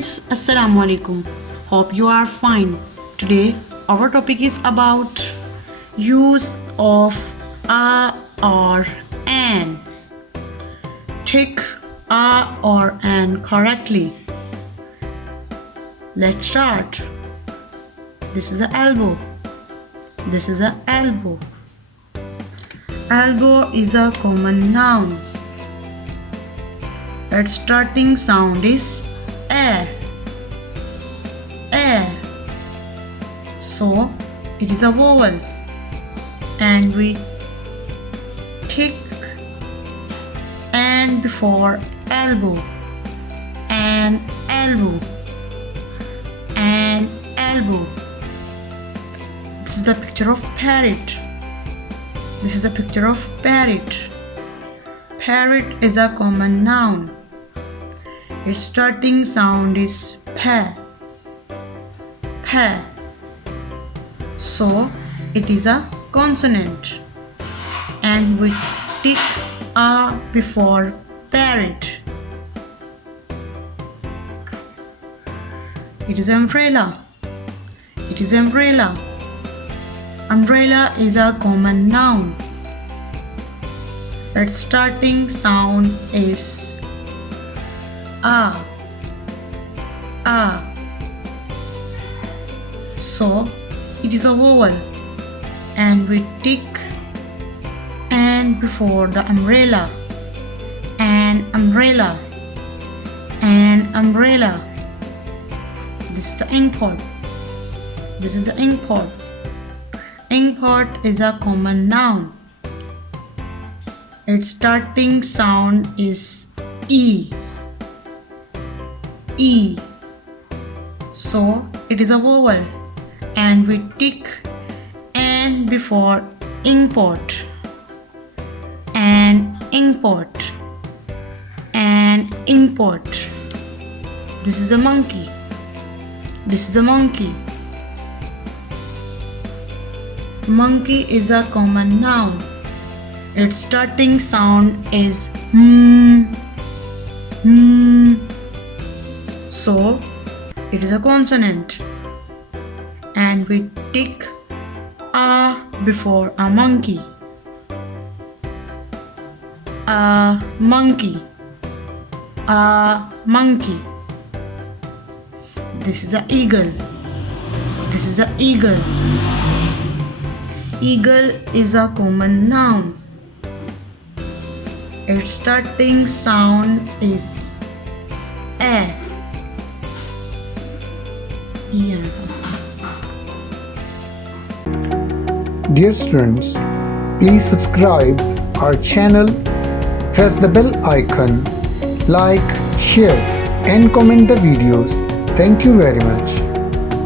friends, Assalamu alaikum. Hope you are fine. Today our topic is about use of a or an. Tick a or an correctly. Let's start. This is the elbow. This is the elbow. Elbow is a common noun. Its starting sound is a. So it is a vowel, and we tick and before elbow, and elbow, and elbow. This is the picture of parrot. This is a picture of parrot. Parrot is a common noun. Its starting sound is pa. Pa. So it is a consonant, and we tick a before parrot. It is umbrella. It is umbrella. Umbrella is a common noun. Its starting sound is a. So it is a vowel, and we tick and before the umbrella, and umbrella, and umbrella. This is the inkpot. This is the inkpot. Inkpot is a common noun. Its starting sound is E. E. So it is a vowel, and we tick and before inkpot, and inkpot, and inkpot. This is a monkey. This is a monkey. Monkey is a common noun. Its starting sound is So it is a consonant, and we tick a before a monkey. A monkey. A monkey. This is the eagle. This is the eagle. Eagle is a common noun. Its starting sound is a. Dear students, please subscribe our channel, press the bell icon, like, share and comment the videos. Thank you very much.